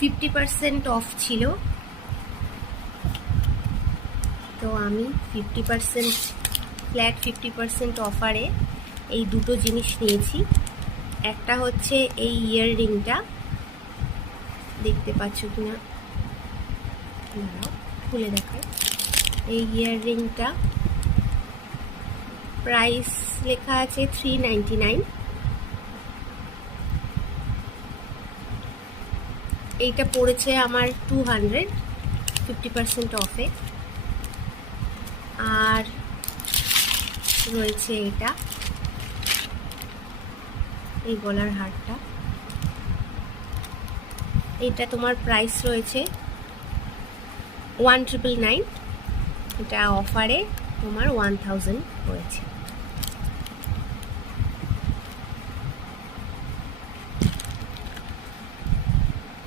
50% of ছিল, তো আমি 50% ফ্ল্যাট 50% অফারে এই দুটো জিনিস নিয়েছি। একটা হচ্ছে এই ইয়াররিংটা, দেখতে পাচ্ছ কিনা দাঁড়াও খুলে দেখায়। এই ইয়াররিংটা প্রাইস লেখা আছে 399। এইটা পড়েছে আমার 200 50% অফে। আর রয়েছে এটা, এই গলার হারটা, এটা তোমার প্রাইস রয়েছে 1999, এটা অফারে তোমার 1000 পড়েছে।